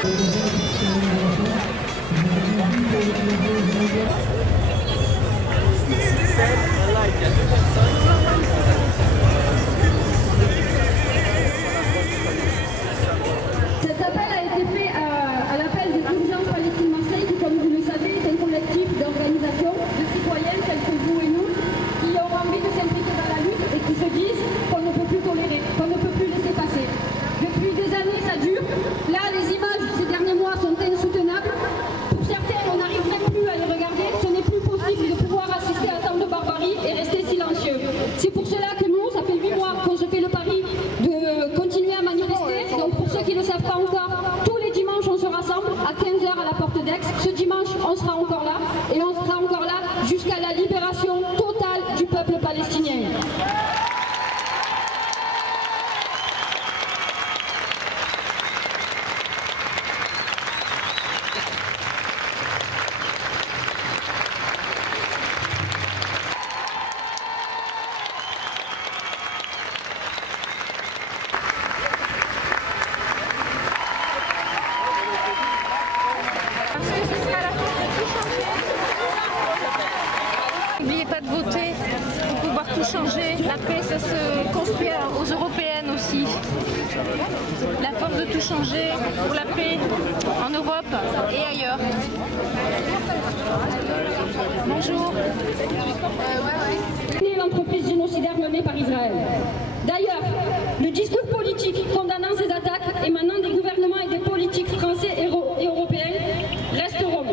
Cet appel a été fait à l'appel de l'Urgence Palestine Marseille, qui, comme vous le savez, est un collectif d'organisations, de citoyens tels que vous et nous, qui ont envie de s'impliquer dans la lutte et qui se disent qu'on ne peut plus tolérer, qu'on ne peut plus laisser passer. Depuis des années, ça dure. Là, les images ces derniers mois sont insoutenables. Pour certains, on n'arrive même plus à les regarder. Ce n'est plus possible de pouvoir assister à tant de barbarie et rester silencieux. C'est pour cela que nous, ça fait 8 mois qu'on se fait le pari de continuer à manifester. Donc pour ceux qui ne le savent pas encore, tous les dimanches on se rassemble à 15 h à la porte d'Aix. Ce dimanche on sera encore là et on sera encore là jusqu'à la libération totale du peuple palestinien. N'oubliez pas de voter pour pouvoir tout changer. La paix, ça se construit aux européennes aussi. La force de tout changer pour la paix en Europe et ailleurs. Bonjour. L'entreprise génocidaire menée par Israël. D'ailleurs, le discours politique condamnant ces attaques émanant des gouvernements et des politiques français et européens resteront.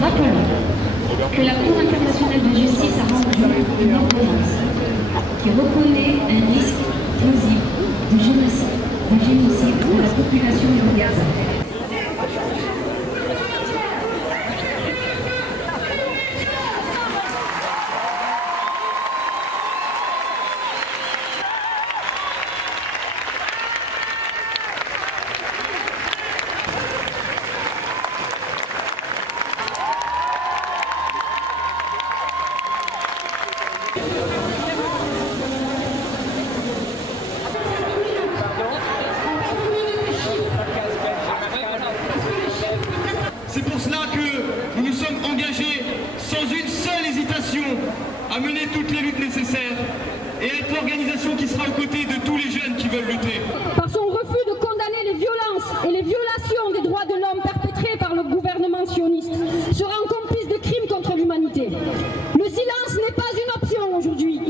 Rappelons que la Cour internationale de justice a rendu une ordonnance qui reconnaît un risque plausible de génocide pour la population de Gaza. C'est pour cela que nous nous sommes engagés sans une seule hésitation à mener toutes les luttes nécessaires et à être l'organisation qui sera aux côtés de tous les jeunes qui veulent lutter. Par son refus de condamner les violences et les violations des droits de l'homme perpétrées par le gouvernement sioniste, sera un complice de crimes contre l'humanité. Le silence n'est pas une option aujourd'hui.